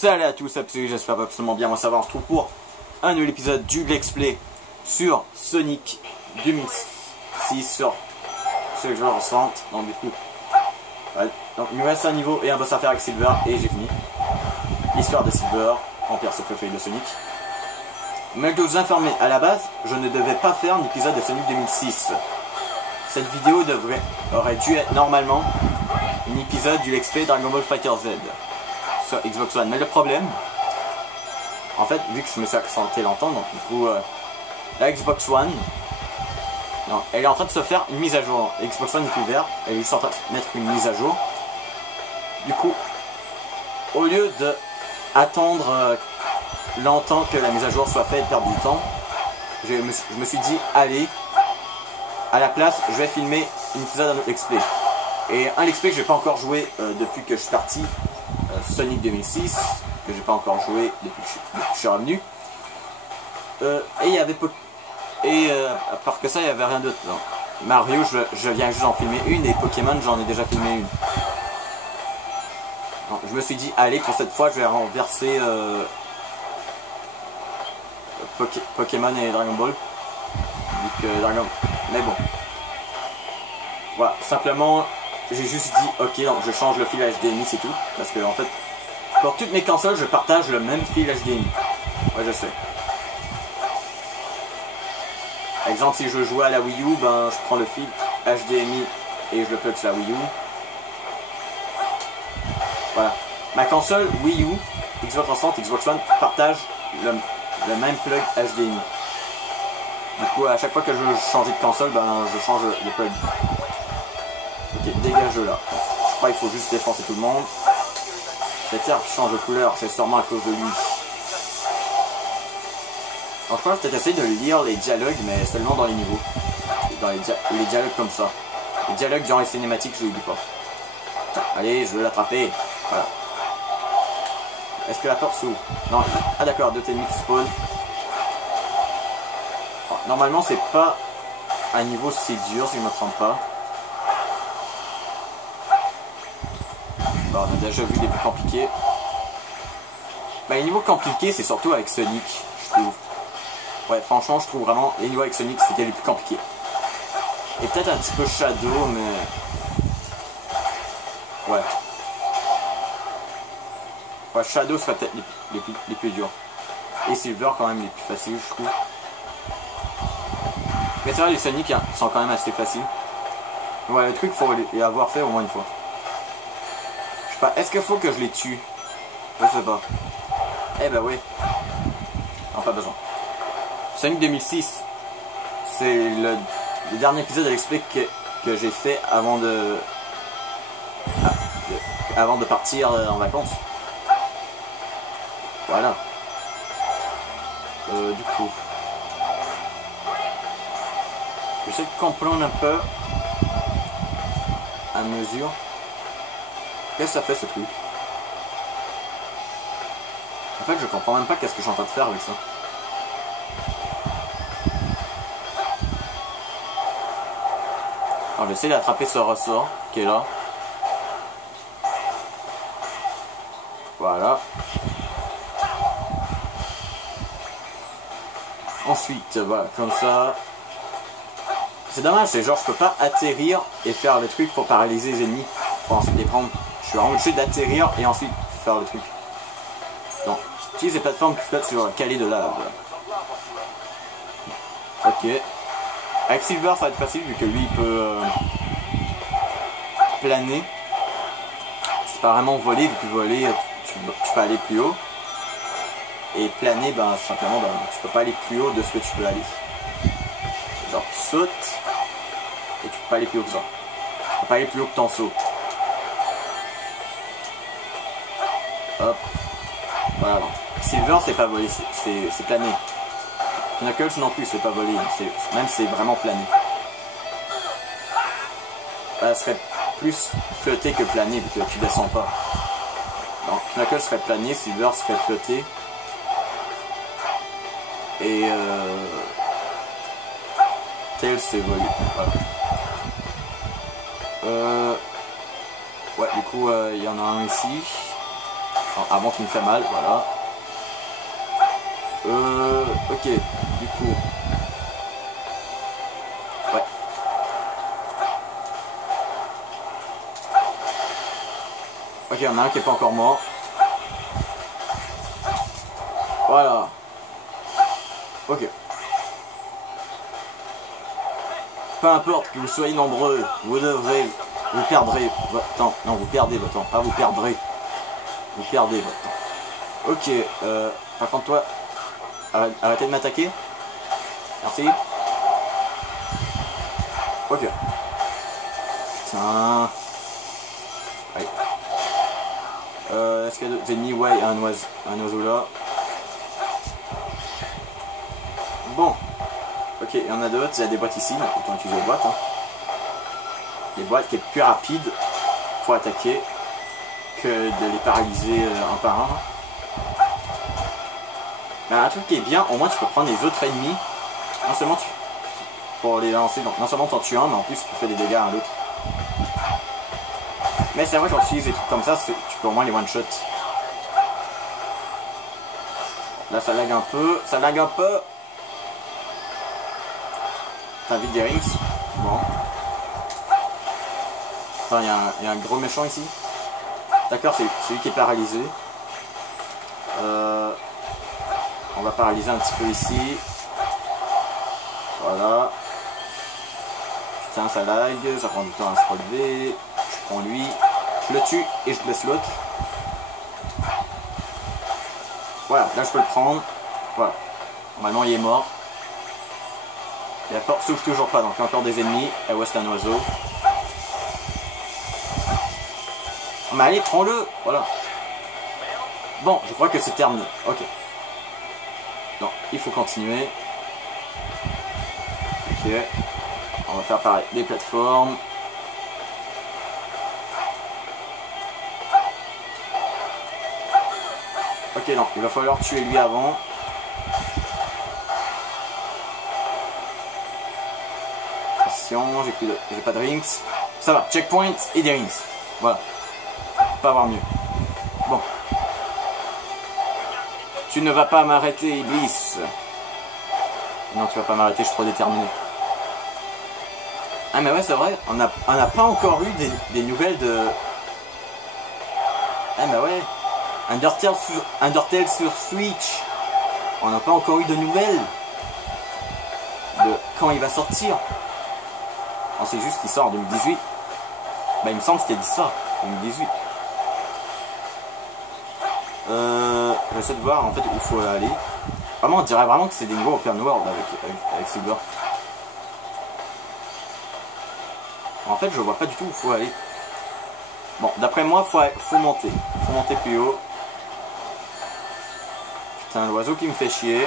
Salut à tous, j'espère absolument bien. Moi ça va, on se retrouve pour un nouvel épisode du Let's Play sur Sonic 2006 sur ce que je ressens. Donc du coup, donc il me reste un niveau et un boss à faire avec Silver et j'ai fini. L'histoire de Silver, Empire Secret de Sonic. Mais que vous informer, à la base, je ne devais pas faire un épisode de Sonic 2006. Cette vidéo aurait dû être normalement un épisode du Let's Play Dragon Ball Fighter Z sur Xbox One. Mais le problème, en fait, vu que je me suis accenté longtemps, donc du coup, la Xbox One, non, elle est en train de se faire une mise à jour. Xbox One est ouvert, elle est juste en train de mettre une mise à jour. Du coup, au lieu de attendre longtemps que la mise à jour soit faite et perdre du temps, je me suis dit, allez, à la place, je vais filmer un épisode d'un Let's Play. Et un Let's Play que j'ai pas encore joué depuis que je suis parti, Sonic 2006, que j'ai pas encore joué depuis que je suis revenu. Et il y avait à part que ça, il y avait rien d'autre. Mario, je viens juste d'en filmer une, et Pokémon, j'en ai déjà filmé une. Donc, je me suis dit, allez, pour cette fois, je vais renverser Pokémon et Dragon Ball. Mais bon. Voilà, simplement, j'ai juste dit, ok, donc je change le fil HDMI, c'est tout. Parce que, en fait, pour toutes mes consoles, je partage le même fil HDMI. Ouais, je sais. Par exemple, si je veux jouer à la Wii U, ben, je prends le fil HDMI et je le plug sur la Wii U. Voilà. Ma console Wii U, Xbox 360, Xbox One partagent le même plug HDMI. Du coup, à chaque fois que je veux changer de console, ben, je change le plug. Ok, dégage là. Je crois qu'il faut juste défoncer tout le monde. Cette herbe change de couleur, c'est sûrement à cause de lui. Alors je crois que je vais peut-être essayer de lire les dialogues, mais seulement dans les niveaux. Dans les dialogues comme ça. Les dialogues durant les cinématiques, je les lis pas. Allez, je veux l'attraper. Voilà. Est-ce que la porte s'ouvre? Non. Ah d'accord, deux ennemis qui spawn. Normalement, c'est pas un niveau si dur, si je ne me trompe pas. Bon, on a déjà vu des plus compliqués. Ben, les niveaux compliqués, c'est surtout avec Sonic, je trouve. Ouais, franchement, je trouve vraiment les niveaux avec Sonic, c'était les plus compliqués. Et peut-être un petit peu Shadow, mais... Ouais. Ouais, Shadow serait peut-être les plus durs. Et Silver, quand même, les plus faciles, je trouve. Mais c'est vrai, les Sonic sont quand même assez faciles. Ouais, le truc, il faut les avoir fait au moins une fois. Je sais pas, est-ce qu'il faut que je les tue? Je sais pas. Eh ben oui. Non, pas besoin. Sonic 2006, c'est le dernier épisode de l'explique que j'ai fait avant de partir en vacances. Voilà. Du coup, j'essaie de comprendre un peu à mesure. Qu'est-ce que ça fait ce truc? En fait, je comprends même pas qu'est-ce que je suis en train de faire avec ça. Alors, j'essaie d'attraper ce ressort qui est là. Voilà. Ensuite, voilà, comme ça. C'est dommage, c'est genre je peux pas atterrir et faire le truc pour paralyser les ennemis. Pour ensuite les prendre. Je suis vraiment obligé d'atterrir et ensuite faire le truc. Donc, j'utilise les plateformes qui flottent sur le calé de lave. Ok. Avec Silver, ça va être facile vu que lui il peut planer. C'est pas vraiment voler, vu que voler, tu peux aller plus haut. Et planer, ben simplement, ben, tu peux pas aller plus haut de ce que tu peux aller. Genre tu sautes et tu peux pas aller plus haut que ça. Tu peux pas aller plus haut que ton saut. Hop. Voilà. Silver, c'est pas voler, c'est planer. Knuckles non plus, c'est pas voler, même c'est vraiment planer. Ça serait plus flotter que planer vu que tu descends pas. Donc Knuckles serait planer, Silver serait flotter. Et Tails c'est voler. Voilà. Ouais, du coup il y en a un ici. Avant qu'il me fait mal, voilà. Ok, du coup. Ouais. Ok, il y en a un qui est pas encore mort. Voilà. Ok. Peu importe que vous soyez nombreux, vous perdrez votre temps. Non, vous perdez votre temps, pas vous perdrez. Vous perdez votre temps. Ok, par contre toi, arrêtez de m'attaquer. Merci. Ok. Putain. Allez. Est-ce qu'il y a d'autres ennemis? Ouais, il y a un oiseau là. Bon. Ok, il y en a d'autres, il y a des boîtes ici, donc autant utiliser les boîtes. Hein. Les boîtes qui est plus rapide pour attaquer que de les paralyser un par un. Mais un truc qui est bien, au moins tu peux prendre les autres ennemis. Non seulement pour les lancer, donc non seulement t'en tues un, mais en plus tu fais des dégâts à l'autre. Mais c'est vrai quand tu utilises des trucs comme ça, tu peux au moins les one-shot. Là ça lag un peu, T'as vite des rings. Bon. Attends, il y a un gros méchant ici. D'accord, c'est celui qui est paralysé. On va paralyser un petit peu ici. Voilà. Putain, ça lag, ça prend du temps à se relever. Je prends lui, je le tue et je blesse l'autre. Voilà, là je peux le prendre. Voilà. Normalement il est mort. Et la porte s'ouvre toujours pas, donc il y a encore des ennemis. Ah ouais, c'est un oiseau. Mais allez, prends-le. Voilà. Bon, je crois que c'est terminé. Ok. Non, il faut continuer. Ok. On va faire pareil. Des plateformes. Ok, non, il va falloir tuer lui avant. Attention, j'ai pas de rings. Ça va, checkpoint et des rings. Voilà. Pas avoir mieux. Bon. Tu ne vas pas m'arrêter, Iblis. Non, tu vas pas m'arrêter, je suis trop déterminé. Ah mais ouais, c'est vrai, on n'a pas encore eu des nouvelles de... Ah bah ouais, Undertale sur Switch. On n'a pas encore eu de nouvelles de quand il va sortir. On sait juste qu'il sort en 2018. Bah il me semble que c'était dit ça, 2018. J'essaie de voir en fait où il faut aller. Vraiment, on dirait vraiment que c'est des niveaux open world avec ces gars. En fait, je vois pas du tout où il faut aller. Bon, d'après moi, faut monter. Faut monter plus haut. Putain, l'oiseau qui me fait chier.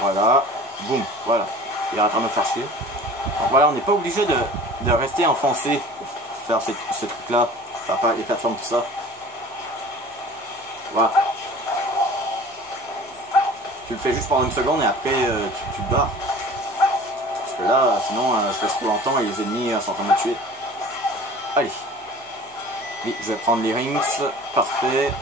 Voilà. Boum, voilà. Il est en train de me faire chier. Donc voilà, on n'est pas obligé de rester enfoncé pour faire ce truc-là. Faire pas les plateformes, tout ça. Voilà. Tu le fais juste pendant une seconde et après tu te barres. Parce que là, sinon, je reste trop longtemps et les ennemis sont en train de me tuer. Allez. Oui, je vais prendre les rings. Parfait.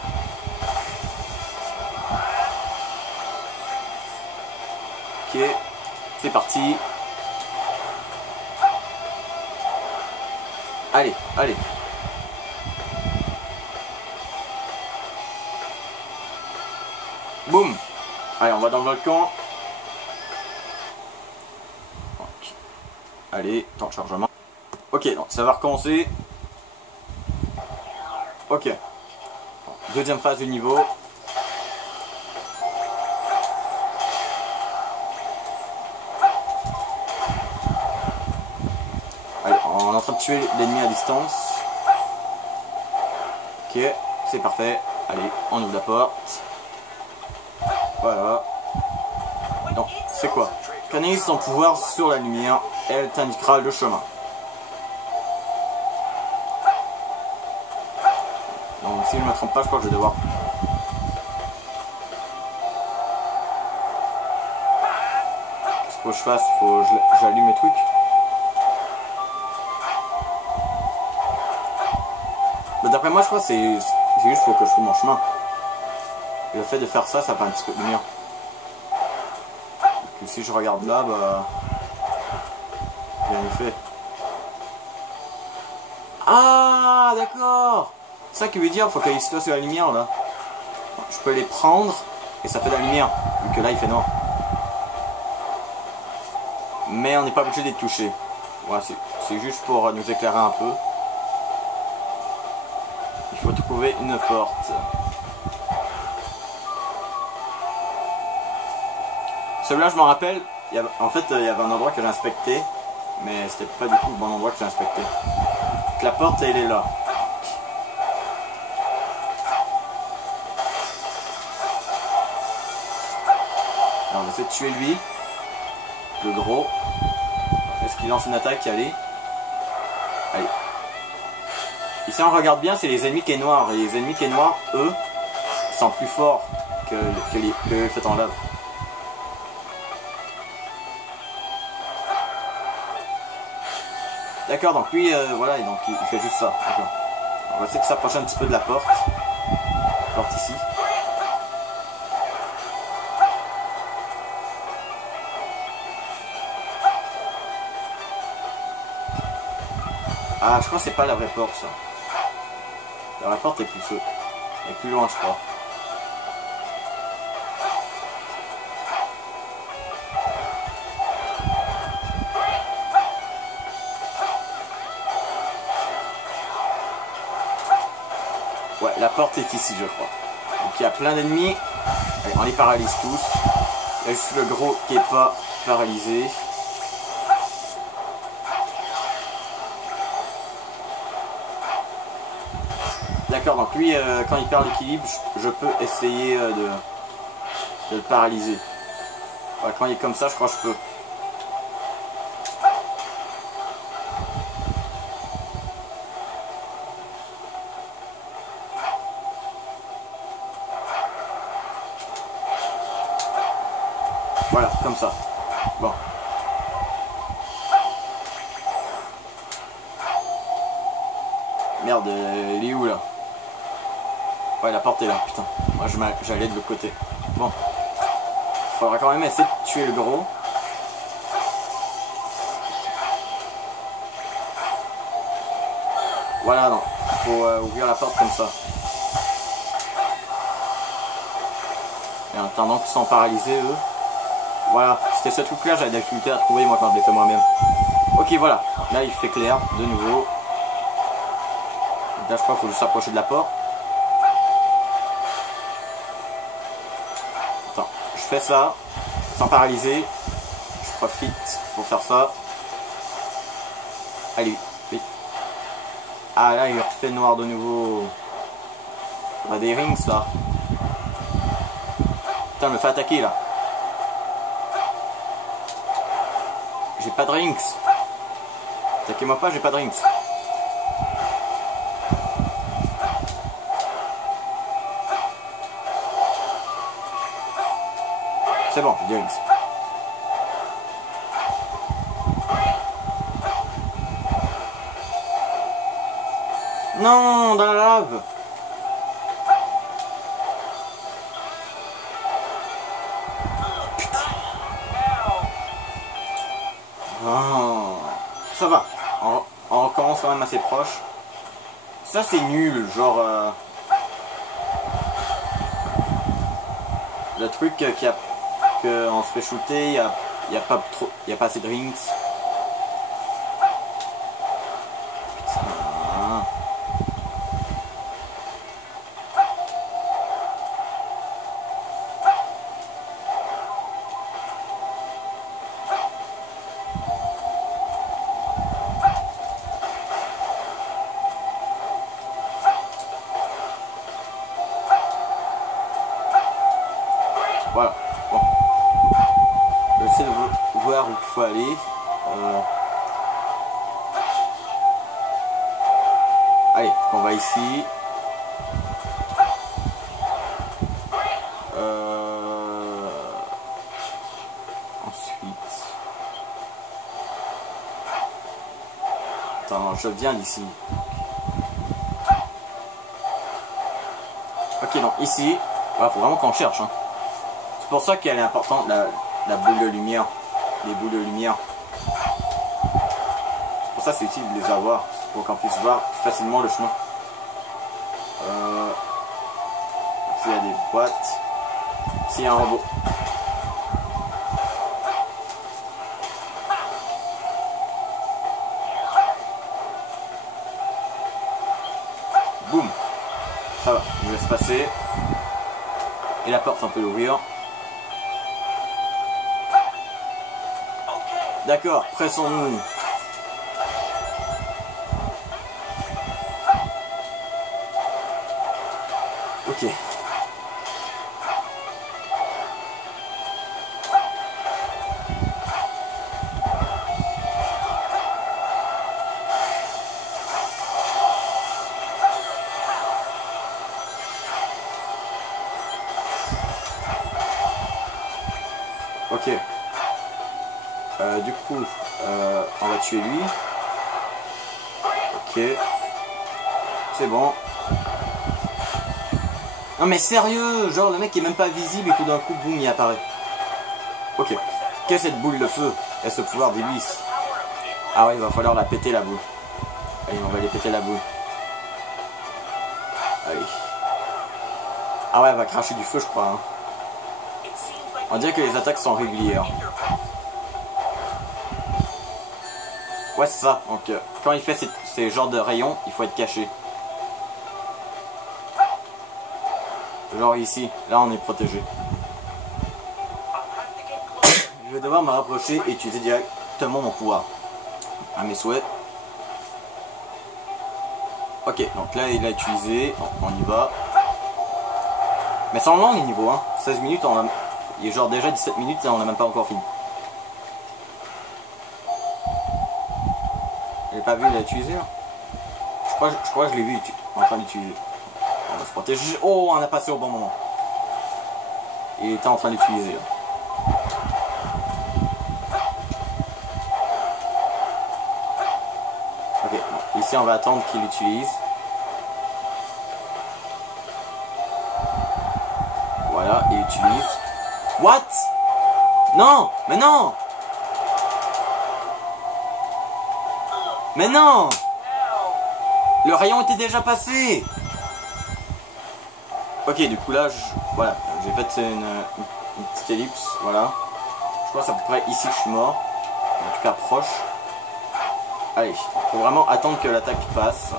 Ok. C'est parti. Allez, allez. Boum. Allez, on va dans le volcan. Okay. Allez, temps de chargement. Ok, donc ça va recommencer. Ok. Deuxième phase du niveau. Allez, on est en train de tuer l'ennemi à distance. Ok, c'est parfait. Allez, on ouvre la porte. Voilà. Donc, c'est quoi? Canalise son pouvoir sur la lumière. Elle t'indiquera le chemin. Donc, si je ne me trompe pas, je crois que je vais devoir... Qu'est-ce qu'il faut que je fasse? Faut que j'allume mes trucs. D'après moi, je crois que C'est juste faut que je trouve mon chemin. Et le fait de faire ça, ça fait un petit peu de lumière. Que si je regarde là, bah... rien ne fait. Ah, d'accord. C'est ça qui veut dire, faut qu'il se fasse de la lumière là. Je peux les prendre et ça fait de la lumière. Vu que là, il fait noir. Mais on n'est pas obligé de les toucher. Voilà, c'est juste pour nous éclairer un peu. Il faut trouver une porte. Celui-là, je m'en rappelle. En fait, il y avait un endroit que j'ai inspecté. Mais c'était pas du tout le bon endroit que j'ai inspecté. Donc, la porte, elle est là. Alors, on va essayer de tuer lui. Le gros. Est-ce qu'il lance une attaque? Allez. Allez. Ici, on regarde bien, c'est les ennemis qui est noir. Et les ennemis qui est noir, eux, sont plus forts que les faits en lave. D'accord, donc lui, voilà, donc il fait juste ça. On va essayer de s'approcher un petit peu de la porte. Porte ici. Ah, je crois que c'est pas la vraie porte, ça. La vraie porte est plus loin, je crois. Ouais, la porte est ici, je crois. Donc il y a plein d'ennemis. Allez, on les paralyse tous. Il y a juste le gros qui est pas paralysé. D'accord, donc lui, quand il perd l'équilibre, je peux essayer de le paralyser. Ouais, quand il est comme ça, je crois que je peux. Voilà, comme ça. Bon. Merde, il est où là? Ouais, la porte est là, putain. Moi, j'allais de l'autre côté. Bon. Faudra quand même essayer de tuer le gros. Voilà, non. Faut ouvrir la porte comme ça. Et en attendant qu'ils sont paralysés, eux. Voilà, c'était ce truc là, j'avais de la difficulté à trouver moi quand je l'ai fait moi-même. Ok, voilà, là il fait clair de nouveau. Donc là je crois qu'il faut juste s'approcher de la porte. Attends, je fais ça, sans paralyser. Je profite pour faire ça. Allez, vite. Ah là il refait noir de nouveau. On a des rings là. Putain, il me fait attaquer là. J'ai pas de rings. Attaquez-moi pas, j'ai pas de rings. C'est bon, j'ai des rings. Non, dans la lave. Oh, ça va, on recommence quand même assez proche. Ça c'est nul, genre le truc qu'on se fait shooter, il y a pas trop, il y a pas assez de rings. Putain. Voilà, bon. Je vais essayer de voir où il faut aller. Allez, on va ici. Ensuite. Attends, je viens d'ici. donc ici, il faut vraiment qu'on cherche. Hein. C'est pour ça qu'elle est importante, la boule de lumière. Les boules de lumière. C'est pour ça que c'est utile de les avoir. Pour qu'on puisse voir facilement le chemin. Ici, il y a des boîtes. Ici, il y a un robot. Boum. Ça va, on laisse passer. Et la porte, on peut l'ouvrir. D'accord, pressons-nous. Ok. Ok. Du coup, on va tuer lui. Ok. C'est bon. Non mais sérieux, genre le mec est même pas visible et tout d'un coup, boum, il apparaît. Ok. Qu'est-ce que cette boule de feu? Est-ce le pouvoir d'Iblis? Ah ouais, il va falloir la péter la boule. Allez, on va aller péter la boule. Allez. Ah ouais, elle va cracher du feu, je crois. Hein. On dirait que les attaques sont régulières. Ouais, c'est ça. Donc, quand il fait ces genres de rayons, il faut être caché. Genre ici. Là, on est protégé. Je vais devoir me rapprocher et utiliser directement mon pouvoir. À mes souhaits. Ok, donc là, il a utilisé. On y va. Mais c'est en long les niveaux, hein. 16 minutes, il est genre déjà 17 minutes et on n'a même pas encore fini. J'ai pas vu, il a utilisé là. Je crois que je l'ai vu en train d'utiliser. On va se protéger. Oh, on a passé au bon moment. Il était en train d'utiliser là. Ok, bon. Ici on va attendre qu'il utilise. Voilà, il utilise. What? Non! Mais non! Mais non! Le rayon était déjà passé! Ok, du coup là, voilà, j'ai fait une petite ellipse, voilà. Je crois que c'est à peu près ici que je suis mort. En tout cas proche. Allez, faut vraiment attendre que l'attaque passe.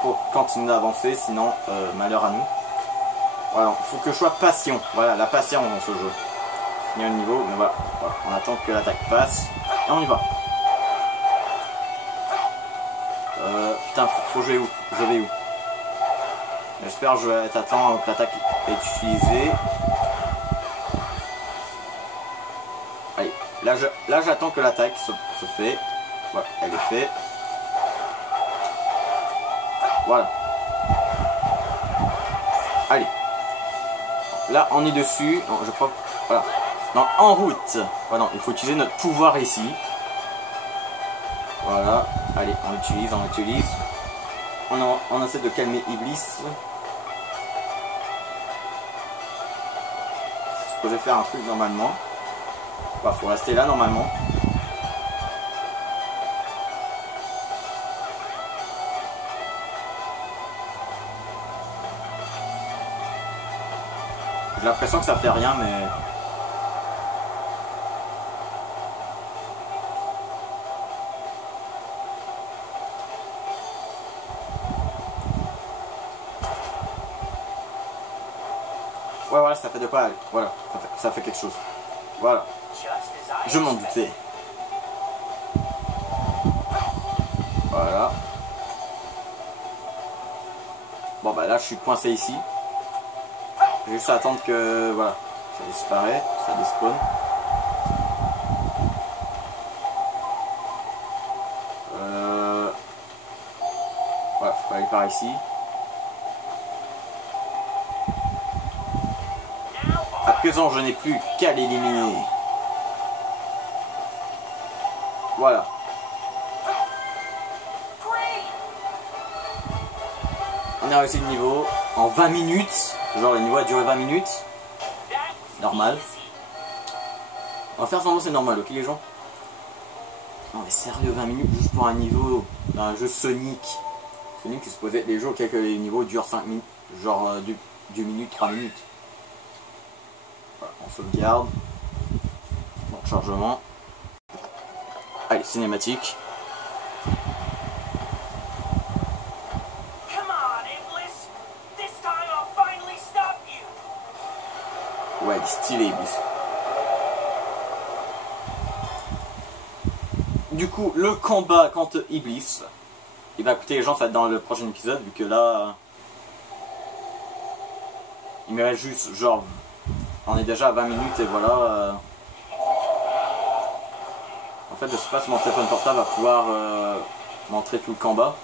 Pour continuer d'avancer, sinon malheur à nous. Voilà, faut que je sois patient. Voilà, la patience dans ce jeu. Il y a un niveau, mais voilà. On attend que l'attaque passe. Et on y va. Putain, faut que je vais où? Je vais où? J'espère que je vais être à temps que l'attaque est utilisée. Allez, là j'attends que l'attaque se fait. Voilà, elle est faite. Voilà. Allez. Là, on est dessus. Non, je crois. Voilà. Non, en route. Voilà, il faut utiliser notre pouvoir ici. Voilà. Allez, on l'utilise, on l'utilise. On essaie de calmer Iblis. C'est supposé faire un truc normalement. Bah, faut rester là normalement. J'ai l'impression que ça fait rien, mais... Ouais, voilà, ça fait de quoi aller. Voilà, ça fait quelque chose. Voilà. Je m'en doutais. Voilà. Bon, bah là, je suis coincé ici. J'ai juste à attendre que, voilà, ça disparaît, ça despawn. Voilà, faut aller par ici. À présent, je n'ai plus qu'à l'éliminer. Voilà. On a réussi le niveau en 20 minutes. Genre le niveau a duré 20 minutes. Normal. On va faire semblant c'est normal, ok les gens? Non mais sérieux, 20 minutes juste pour un niveau d'un jeu Sonic. Sonic c'est supposé être les jeux auxquels les niveaux durent 5 minutes. Genre 2 minutes, 3 minutes. Voilà, on sauvegarde. Donc chargement. Allez, cinématique. Ouais, stylé Iblis. Du coup, le combat contre Iblis. Et bah écoutez les gens, ça va être dans le prochain épisode, vu que là... il me reste juste, genre... on est déjà à 20 minutes et voilà... En fait, je sais pas si mon téléphone portable va pouvoir montrer tout le combat.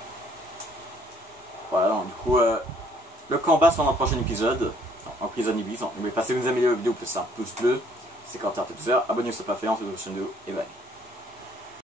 Voilà, donc, du coup, le combat sera dans le prochain épisode. En prison Iblis. N'oubliez pas, si vous aimez la vidéo, plus ça, pouce bleu, c'est commentaire, tout ça. Abonnez-vous si ce n'est pas fait, on se voit dans la prochaine vidéo et bye.